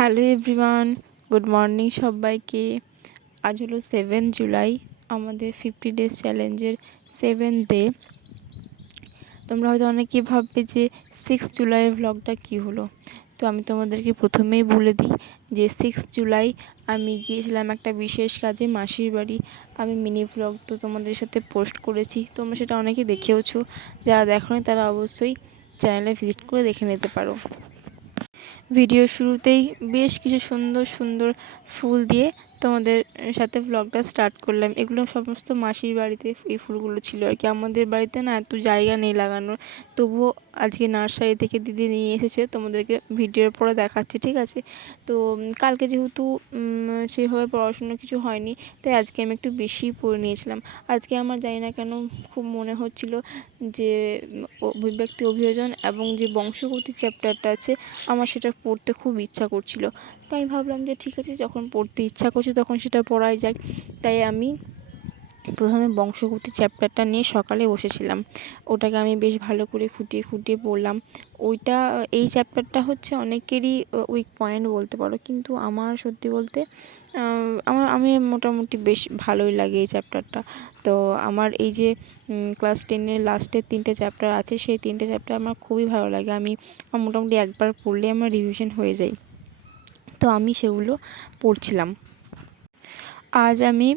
Hello everyone, good morning সবাইকে। আজ হলো 7 জুলাই, আমাদের 50 ডেজ চ্যালেঞ্জের 7th ডে। তোমরা হয়তো অনেকেই ভাববে যে 6 জুলাইয়ের ভ্লগটা কী হলো। তো আমি তোমাদেরকে প্রথমেই বলে দিই যে 6 জুলাই আমি গিয়েছিলাম একটা বিশেষ কাজে মাসির বাড়ি। আমি মিনি ভ্লগ তো তোমাদের সাথে পোস্ট করেছি, তোমরা সেটা অনেকে দেখেওছো। যারা দেখোনি তারা অবশ্যই চ্যানেলে ভিজিট করে দেখে নিতে পারো। ভিডিও শুরুতেই বেশ কিছু সুন্দর সুন্দর ফুল দিয়ে তোমাদের সাথে ভ্লগটা স্টার্ট করলাম। এগুলো সমস্ত মাসির বাড়িতে এই ফুলগুলো ছিল আর কি। আমাদের বাড়িতে না এত জায়গা নেই লাগানোর, তবুও আজকে নার্সারি থেকে দিদি নিয়ে এসেছে, তোমাদেরকে ভিডিওর পরে দেখাচ্ছি, ঠিক আছে? তো কালকে যেহেতু সেভাবে পড়াশুনো কিছু হয়নি, তাই আজকে আমি একটু বেশিই পড়ে নিয়েছিলাম। আজকে আমার জানি না কেন খুব মনে হচ্ছিল যে অভিব্যক্তি অভিযোজন এবং যে বংশগতি চ্যাপ্টারটা আছে আমার সেটা পড়তে খুব ইচ্ছা করছিল। তাই ভাবলাম যে ঠিক আছে, যখন পড়তে ইচ্ছা করছে তখন সেটা পড়াই যাক। তাই আমি প্রথমে বংশগতি চ্যাপ্টারটা নিয়ে সকালে বসেছিলাম। ওটাকে আমি বেশ ভালো করে খুঁটিয়ে খুঁটিয়ে পড়লাম। এই চ্যাপ্টারটা হচ্ছে অনেকেরই উইক পয়েন্ট বলতে পারো, কিন্তু আমার সত্যি বলতে আমি মোটামুটি বেশ ভালোই লাগে এই চ্যাপ্টারটা। তো আমার এই যে ক্লাস 10-এর লাস্টের 3টে চ্যাপ্টার আছে, সেই 3টে চ্যাপ্টার আমার খুবই ভালো লাগে। আমার মোটামুটি একবার পড়লে আমার রিভিশন হয়ে যায়। তো আমি সেগুলো পড়ছিলাম। আজ আমি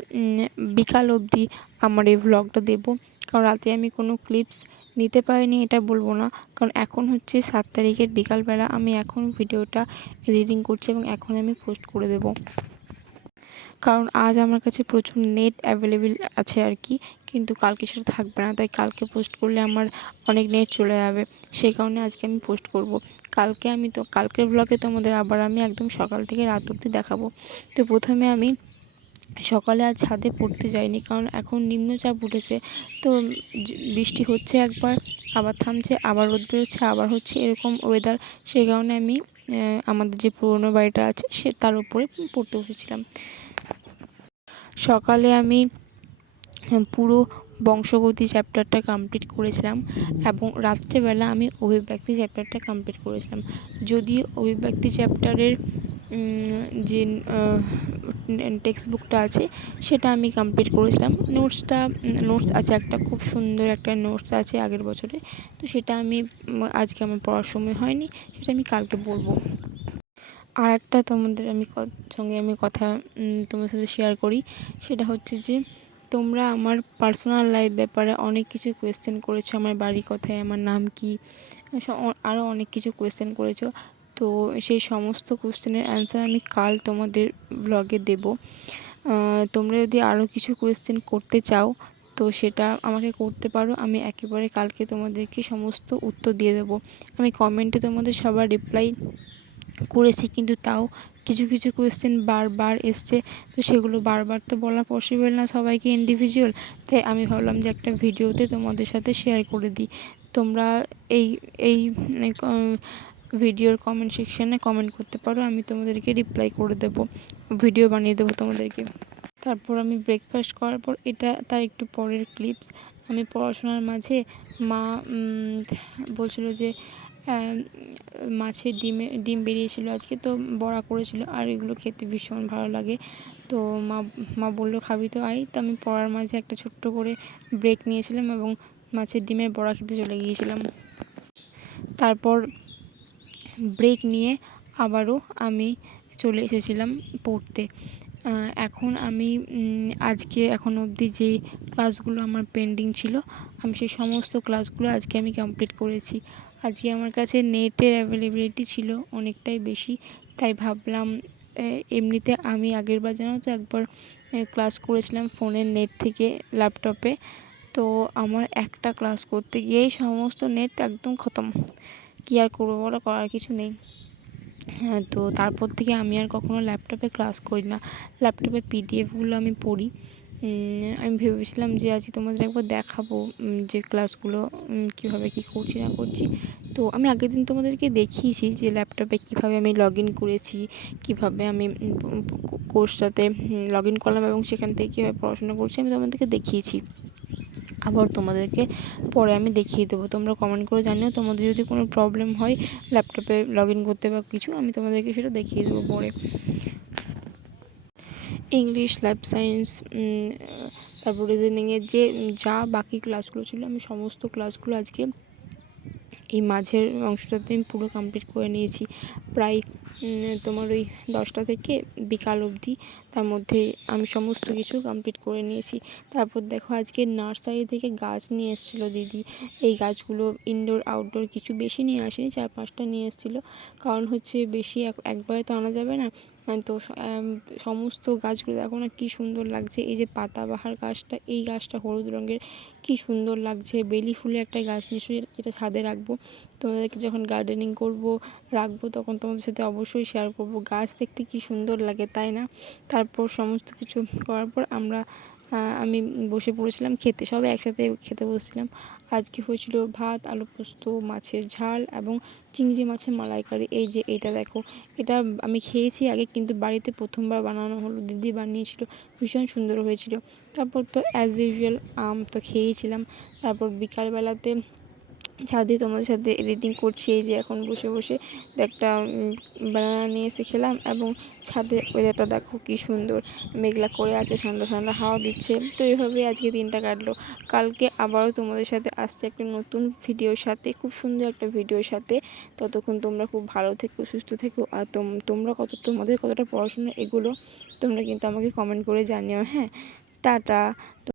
বিকাল অবধি আমার এই ভ্লগটা দেবো, কারণ রাতে আমি কোনো ক্লিপস নিতে পারিনি এটা বলবো না, কারণ এখন হচ্ছে 7 তারিখের বিকালবেলা। আমি এখন ভিডিওটা এডিটিং করছি এবং এখন আমি পোস্ট করে দেবো, কারণ আজ আমার কাছে প্রচুর নেট অ্যাভেলেবেল আছে আর কি, কিন্তু কালকে সেটা থাকবে না। তাই কালকে পোস্ট করলে আমার অনেক নেট চলে যাবে, সেই কারণে আজকে আমি পোস্ট করব। কালকের ব্লগে তোমাদের আবার আমি একদম সকাল থেকে রাত অবধি দেখাবো। তো প্রথমে আমি সকালে আজ ছাদে পড়তে যাইনি, কারণ এখন নিম্নচাপ উঠেছে। তো বৃষ্টি হচ্ছে একবার, আবার থামছে, আবার রোদ বেরোচ্ছে, আবার হচ্ছে, এরকম ওয়েদার। সেই কারণে আমি আমাদের যে পুরনো বাড়িটা আছে তার উপরে পড়তে বসেছিলাম। সকালে আমি পুরো বংশগতি চ্যাপ্টারটা কমপ্লিট করেছিলাম এবং রাত্রেবেলা আমি অভিব্যক্তি চ্যাপ্টারটা কমপ্লিট করেছিলাম। যদিও অভিব্যক্তি চ্যাপ্টারের যে টেক্সট বুকটা আছে সেটা আমি কমপ্লিট করেছিলাম। নোটস আছে, একটা খুব সুন্দর একটা নোটস আছে আগের বছরে, তো সেটা আমি আজকে আমার পড়ার সময় হয়নি, সেটা আমি কালকে পড়বো। আর একটা তোমাদের সঙ্গে আমি কথা তোমাদের সাথে শেয়ার করি, সেটা হচ্ছে যে তোমরা আমার পার্সোনাল লাইফ ব্যাপারে অনেক কিছু কোয়েশ্চেন করেছো। আমার বাড়ি কোথায়, আমার নাম কি, আরও অনেক কিছু কোয়েশ্চেন করেছো। তো সেই সমস্ত কোয়েশ্চেনের অ্যান্সার আমি কাল তোমাদের ব্লগে দেব। তোমরা যদি আরও কিছু কোয়েশ্চেন করতে চাও তো সেটা আমাকে করতে পারো, আমি একেবারে কালকে তোমাদেরকে সমস্ত উত্তর দিয়ে দেবো। আমি কমেন্টে তোমাদের সবার রিপ্লাই করেছি, কিন্তু তাও কিছু কিছু কোয়েশ্চেন বারবার এসছে, তো সেগুলো বারবার তো বলা পসিবল না সবাইকে ইন্ডিভিজুয়াল। তাই আমি ভাবলাম যে একটা ভিডিওতে তোমাদের সাথে শেয়ার করে দিই। তোমরা এই এই ভিডিওর কমেন্ট সেকশানে কমেন্ট করতে পারো, আমি তোমাদেরকে রিপ্লাই করে দেবো, ভিডিও বানিয়ে দেবো তোমাদেরকে। তারপর আমি ব্রেকফাস্ট করার পর, এটা তার একটু পরের ক্লিপস, আমি পড়াশোনার মাঝে মা বলছিল যে মাছের ডিম বেরিয়েছিল আজকে, তো বড়া করেছিল, আর এগুলো খেতে ভীষণ ভালো লাগে। তো মা বললো খাবি তো আয়। তো আমি পড়ার মাঝে একটা ছোট্ট করে ব্রেক নিয়েছিলাম এবং মাছের ডিমের বড়া খেতে চলে গিয়েছিলাম। তারপর ব্রেক নিয়ে আবারও আমি চলে এসেছিলাম পড়তে। এখন আমি আজকে এখন অবধি যেই ক্লাসগুলো আমার পেন্ডিং ছিল, আমি সেই সমস্ত ক্লাসগুলো আজকে আমি কমপ্লিট করেছি। আজকে আমার কাছে নেটের অ্যাভেলেবিলিটি ছিল অনেকটাই বেশি, তাই ভাবলাম এমনিতে আমি আগেরবার জানো তো একবার ক্লাস করেছিলাম ফোনের নেট থেকে ল্যাপটপে। তো আমার একটা ক্লাস করতে গিয়েই সমস্ত নেট একদম খতম। কী আর করবো বলো, করার কিছু নেই। হ্যাঁ, তো তারপর থেকে আমি আর কখনো ল্যাপটপে ক্লাস করি না, ল্যাপটপে পিডিএফগুলো আমি পড়ি। আমি ভেবেছিলাম যে আজকে তোমাদের একবার দেখাবো যে ক্লাসগুলো কীভাবে কী করছি না করছি। তো আমি আগের দিন তোমাদেরকে দেখিয়েছি যে ল্যাপটপে কীভাবে আমি লগ ইন করেছি, কীভাবে আমি কোর্সটাতে লগ ইন করলাম এবং সেখান থেকে কীভাবে পড়াশোনা করছি, আমি তোমাদেরকে দেখিয়েছি। আবার তোমাদেরকে পরে আমি দেখিয়ে দেবো। তোমরা কমেন্ট করে জানিও তোমাদের যদি কোনো প্রবলেম হয় ল্যাপটপে লগ ইন করতে বা কিছু, আমি তোমাদেরকে সেটা দেখিয়ে দেবো পরে। ইংলিশ, লাইফ সায়েন্স, তারপর রিজনিংয়ের যে যা বাকি ক্লাসগুলো ছিল আমি সমস্ত ক্লাসগুলো আজকে এই মাঝের অংশটাতে আমি পুরো কমপ্লিট করে নিয়েছি। প্রায় তোমার ওই 10টা থেকে বিকাল অবধি তার মধ্যে আমি সমস্ত কিছু কমপ্লিট করে নিয়েছি। তারপর দেখো আজকে নার্সারি থেকে গাছ নিয়ে এসেছিলো দিদি। এই গাছগুলো ইনডোর আউটডোর কিছু বেশি নিয়ে আসেনি, 4-5টা নিয়ে এসেছিলো। কারণ হচ্ছে বেশি একবারে তো আনা যাবে না। তো সমস্ত গাছগুলো দেখো না কি সুন্দর লাগছে। এই যে পাতাবাহার গাছটা, এই গাছটা হলুদ রঙের, কি সুন্দর লাগছে। বেলি ফুলের একটা গাছ নিশ্চয়ই এটা ছাদে রাখবো। তোমাদেরকে যখন গার্ডেনিং রাখবো তখন তোমাদের সাথে অবশ্যই শেয়ার করব। গাছ দেখতে কি সুন্দর লাগে, তাই না? তারপর সমস্ত কিছু করার পর আমি বসে পড়েছিলাম খেতে, সবাই একসাথে খেতে বসছিলাম। আজকে হয়েছিল ভাত, আলু পোস্ত, মাছের ঝাল এবং চিংড়ি মাছের মালাইকারি। এই যে এটা দেখো, এটা আমি খেয়েছি আগে, কিন্তু বাড়িতে প্রথমবার বানানো হলো, দিদি বানিয়েছিল, ভীষণ সুন্দর হয়েছিল। তারপর তো অ্যাজ ইউজুয়াল আম তো খেয়েছিলাম। তারপর বিকালবেলাতে ছাদে তোমাদের সাথে এডিটিং করছি। এই যে এখন বসে বসে একটা বানানা নিয়ে এসে খেলাম, এবং ছাদে ওয়েদারটা দেখো কি সুন্দর, মেঘলা করে আছে, ঠান্ডা ঠান্ডা হাওয়া দিচ্ছে। তো এইভাবেই আজকে দিনটা কাটলো। কালকে আবারও তোমাদের সাথে আসছে একটা নতুন ভিডিওর সাথে, খুব সুন্দর একটা ভিডিওর সাথে। ততক্ষণ তোমরা খুব ভালো থেকো, সুস্থ থেকো। আর তোমাদের কতটা পড়াশোনা এগুলো তোমরা কিন্তু আমাকে কমেন্ট করে জানিও। হ্যাঁ, টাটা।